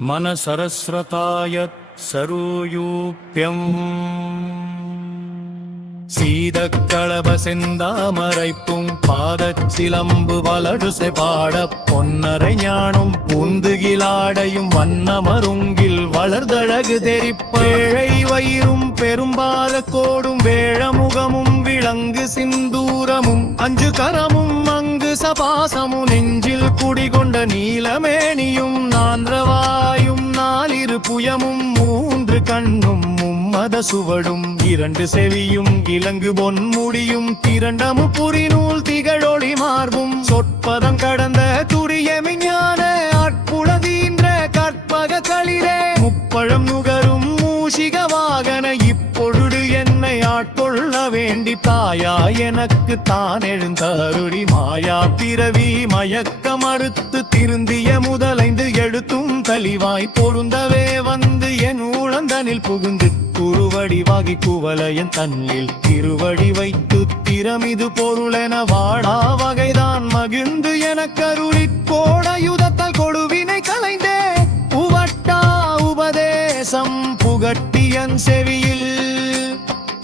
मनसरस्रतायत् सरूयूप्यम् சீதக்களப செந்தாமரைப்பும் பாதச்சிலம்பு வலடுசை பாட பொன்னரை ஞானும் பூந்துகிலாடையும் வண்ணமருங்கில் வளர்தழகு தெரிப்பேழை வயிறும் பெரும்பால கோடும் வேழமுகமும் விளங்கு சிந்தூரமும் அஞ்சு கரமும் அங்கு சபாசமும் நெஞ்சில் குடிகொண்ட நீலமேனியும் நான்றவாயும் நாலிரு புயமும் மூன்று கண்ணும் மத சுவடும் இரண்டு செவியும் இலங்கு பொன்முடியும் திரண்டமு புரிநூல் திகழொளி மார்பும் சொற்பதம் கடந்த துரிய விஞ்ஞான ஆட்புலதீன்ற கற்பக களிரே முப்பழம் நுகரும் மூஷிக வாகன இப்பொழுது என்னை ஆட்கொள்ள வேண்டி தாயா எனக்கு தான் எழுந்தருளி மாயா பிறவி மயக்க மறுத்து திருந்திய முதலைந்து எழுத்தும் தலிவாய் பொருந்தவே வந்து என் ஊழந்தனில் புகுந்து குருவடிவாகி குவலையன் தன்னில் திருவடி வைத்து திறமிது பொருளென வாடா வகைதான் மகிழ்ந்து என கருளி கோடயுதத்தால் கொடுவினை கலைந்தே உவட்டா உபதேசம் புகட்டியன் செவியில்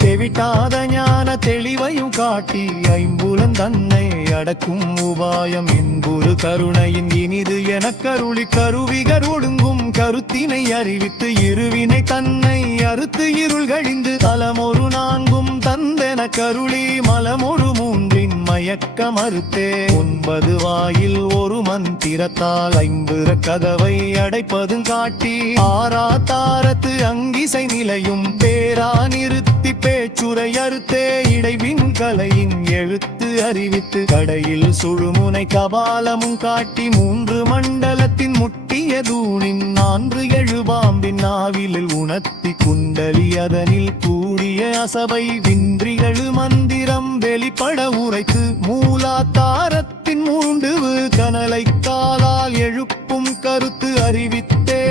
தெவிட்டாத ஞான தெளிவையும் காட்டி ஐம்புலன் தன்னை அடக்கும் உபாயம் என்புரு கருணையின் இனிது என கருளி கருவிகர் ஒடுங்கும் கருத்தினை அறிவித்து இருவினை தன்னை அறுத்து இருள் கழிந்து தலமொரு நான்கும் தந்தென கருளி மலமொரு மூன்றின் மயக்க மறுத்தே 9 வாயில் ஒரு மந்திரத்தால் 50 கதவை அடைப்பதும் காட்டி ஆரா தாரத்து அங்கிசை நிலையும் பேரா நிறுத்தி பேச்சுரை அறுத்தே இடைவின் கலையின் எழுத்து அறிவித்து கடையில் சுழுமுனை கபாலமும் காட்டி 3 மண்டலத்தின் முட்டிய தூணின் 4 எழுபாம்பின் நாவிலில் உணர்த்தி குண்டலி அதனில் கூடிய அசபை வின்றிகளு மந்திரம் வெளிப்பட உரைத்து மூலாதாரத்தின் மூண்டுவு கனலை காலால் எழுப்பும் கருத்து அறிவித்தே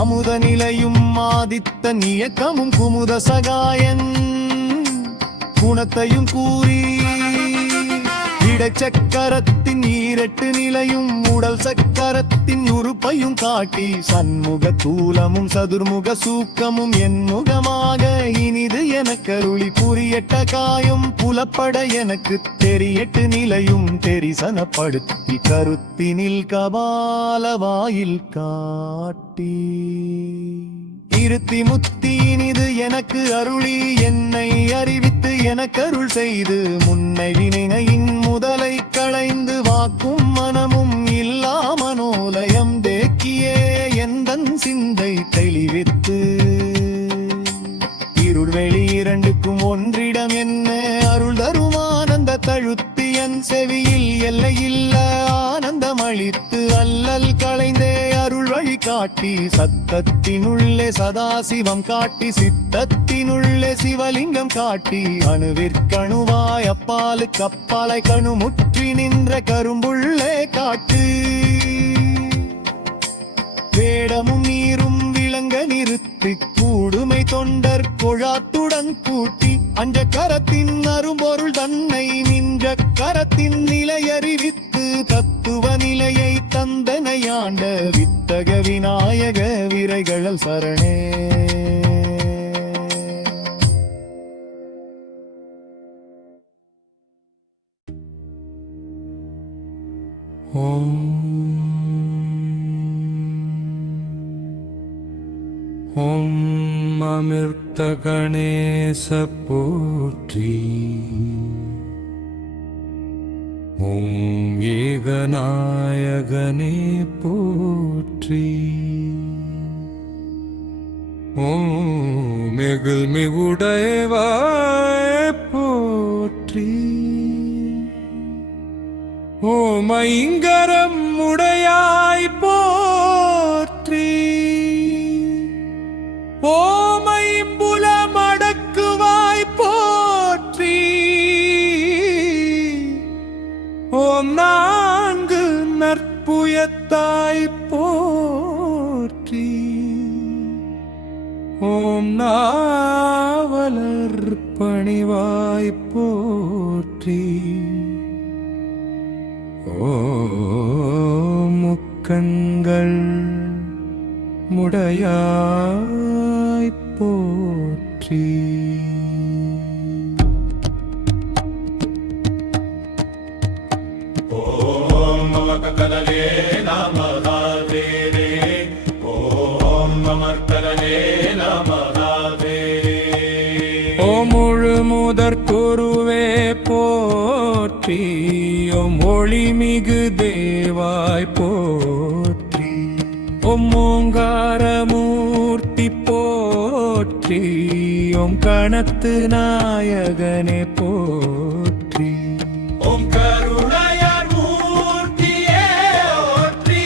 அமுத நிலையும் ஆதித்த நியக்கமும் குமுத சகாயன் குணத்தையும் கூறி இடச்சக்கரத்தின் 8 நிலையும் உடல் சக்கரத்தின் உறுப்பையும் காட்டி சண்முக தூலமும் சதுர்முக சூக்கமும் என்முகமாக இனிது என கருளி புரியட்ட காயும் புலப்பட எனக்கு தெரியட்டு நிலையும் தெரிசனப்படுத்தி கருத்தினில் கபால வாயில் காட்டி இருத்தி முத்தீனிது எனக்கு அருளி என்னை அறிவித்து எனக்கருள் செய்து முன்னை வினையின் முதலை களைந்து வாக்கும் மனமும் இல்லா மனோலயம் தேக்கியே எந்தன் சிந்தை தெளிவித்து இருள் வெளி இரண்டுக்கும் ஒன்றிடம் என்ன அருள் தருமானந்த தழுத்தி என் செவியில் எல்லையில்ல ஆனந்தம் அளித்து அல்லல் களைந்தே அருள் வழி காட்டி சத்தத்தினுள்ளே சதாசிவம் காட்டி சித்தத்தினுள்ளே சிவலிங்கம் காட்டி அணுவிற்கணுவாய் அப்பாலுக்கு அப்பாலை கணுமுற்றி நின்ற கரும்புள்ளே காட்டு வேடமும் நீரும் விளங்க நிறுத்தி கூடுமை தொண்டர் கொழாத்துடன் கூட்டி அஞ்ச கரத்தின் அரும்பொருள் தன்னை நின்ற கரத்தின் நிலை அறிவித்து தத்துவ நிலையை தந்தனையாண்ட வித்தக விநாயக விரைகள் சரணே. ஓம் அமிர்த கணேச போற்றி. ஓம் ஏகநாயகனே போற்றி. ஓம் மிகுல் மிகுடைவாய் போற்றி. ஓம் ஐங்கரம் உடையாய் போற்றி. ஓம் ஐம்புலம் அடக்குவாய் போற்றி. ஓம் 4 நற்புயத்தாய் போற்றி. ஓம் நாவலர் பணிவாய் போற்றி. ஓம் கண்கள் முடையாய் போற்றி. ஓம் நமக்கலலே நமதாதே ஓம் நமக்கலலே நமதாதே. ஓம் முழு முதற் குருவே போற்றி. ஓம் ஒளிமிகு தேவாய் போற்றி. ஓம் ஓங்காரமூர்த்தி போற்றி. ஓம் கணத்து நாயகனே போற்றி. ஓம் கருணையார் மூர்த்தியே போற்றி.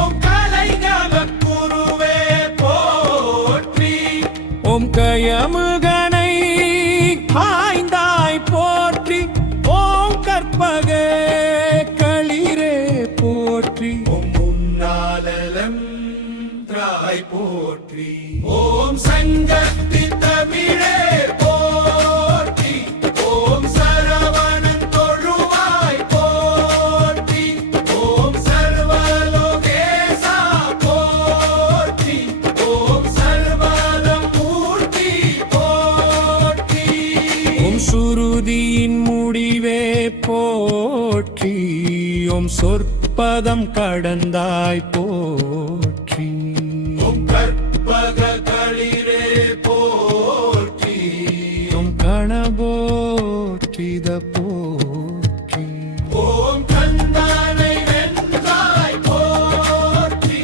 ஓம் கலைஞான குருவே போற்றி. ஓம் கயமுகனை ஆய்ந்தாய் போற்றி. ஓம் கற்பக களிரே போற்றி. ஓம் முன்னாலம் திராய் போற்றி. ஓம் சங்கத்தி தமிழே போற்றி. ஓம் சரவணன் தொழுவாய் போற்றி. ஓம் சர்வலோகேசா போற்றி. ஓம் சர்வலம் மூர்த்தி போற்றி. ஓம் சுருதியின் முடிவே போற்றி. ஓம் சொற்பதம் கடந்தாய் போற்றி. ஓம் கற்பக களிரே போற்றி. ஓம் கணபோற்றித போற்றி. ஓம் கந்தானை வென்றாய் போற்றி.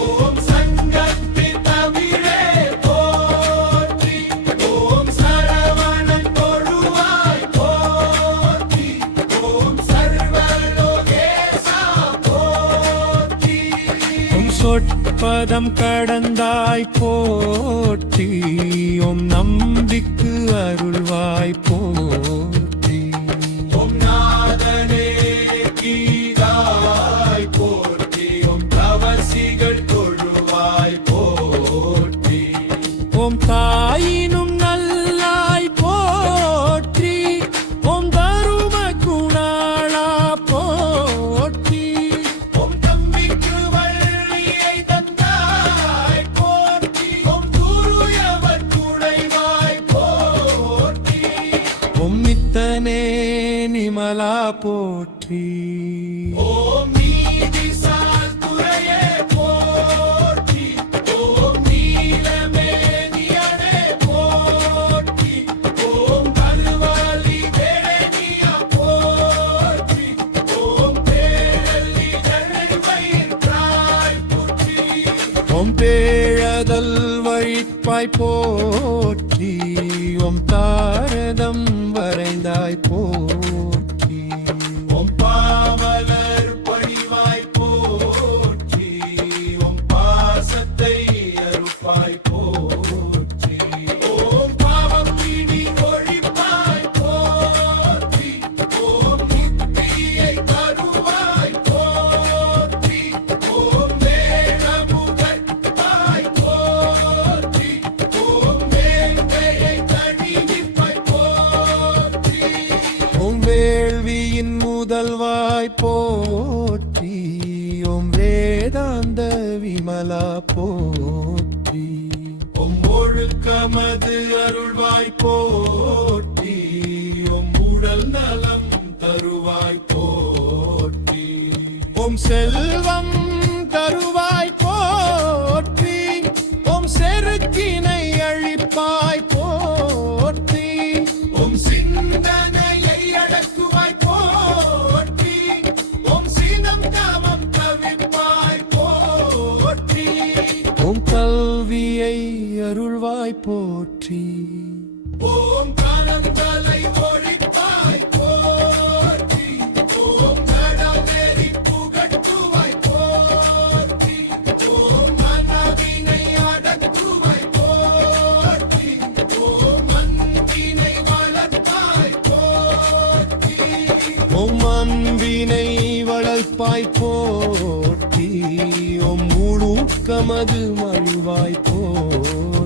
ஓம் சங்கத்தி தமிழே போற்றி. ஓம் சரவணன் தொழுவாய் போற்றி. ஓம் சர்வலோகேசா போற்றி. ஓம் சொற்பதம் கடந்தாய் போற்றி. ஓம் நம்பிக்கு அருள்வாய் போற்றி. ஓம் நாதனே கீதாய் போற்றி. ஓம் தவசிகள் தொழுவாய் போற்றி. ஓம் தாயினும் நல்லாய் போற்றி. ஓம் தரும குணாளா போற்றி. ஓம் தம்பிக்கு வள்ளியை தந்தாய் போற்றி. ஓம் துருயவர் துணைவாய் போற்றி. ஓம் நித்தனே நிமலா போற்றி. ஓம் நீதிசால் துறையே போற்றி. ஓம் நீலமேனியனே போற்றி. ஓம் கருவாலி வேடனியா போற்றி. ஓம் பேரல்லி தழைவயிற்றாய் போற்றி. ஓம் பேழதல் வழிப்பாய் போற்றி. ஓம் தாரதம் வரைந்தாய் போற்றி. ஓம் பாவலர் பணிவாய் போற்றி. ஓம் பாசத்தை அறுப்பாய் போற்றி. ஓம் பாவம் பிடி ஒழிப்பாய் போற்றி. ஓம் முக்தியை தருவாய் போற்றி. ஓம் வேழமுகத்தாய் போற்றி. ஓம் வேங்கையை தணிவிப்பாய் போற்றி. ஓம் வேள்வியின் முதல்வாய் போற்றி. ஓம் வேதாந்த விமலா போற்றி. ஓம் ஒழுக்கமது அருள்வாய் போற்றி. ஓம் உடல் நலம் தருவாய் போற்றி. ஓம் செல்வம் தருவாய் போற்றி. ஓம் செருக்கினை அழிப்பாய் போற்றி. ஓம் சிந்தனையை அடக்குவாய் போற்றி. ஓம் சீனம் காமம் தவிர்ப்பாய் போற்றி. ஓம் கல்வியை அருள்வாய் போற்றி. ஓம் கரந்தலை ஒழிப்பாய் போற்றி. ஓம் கடவேறி புகட்டுவாய் போற்றி. ஓம் மனவினை அடக்குவாய் போற்றி. ஓம் அன்பினை வளர்ப்பாய் போற்றி. ஓம் அன்பினை வளர்ப்பாய் போற்றி. ஓம் முழுக்கமது மழுவாய் போற்றி.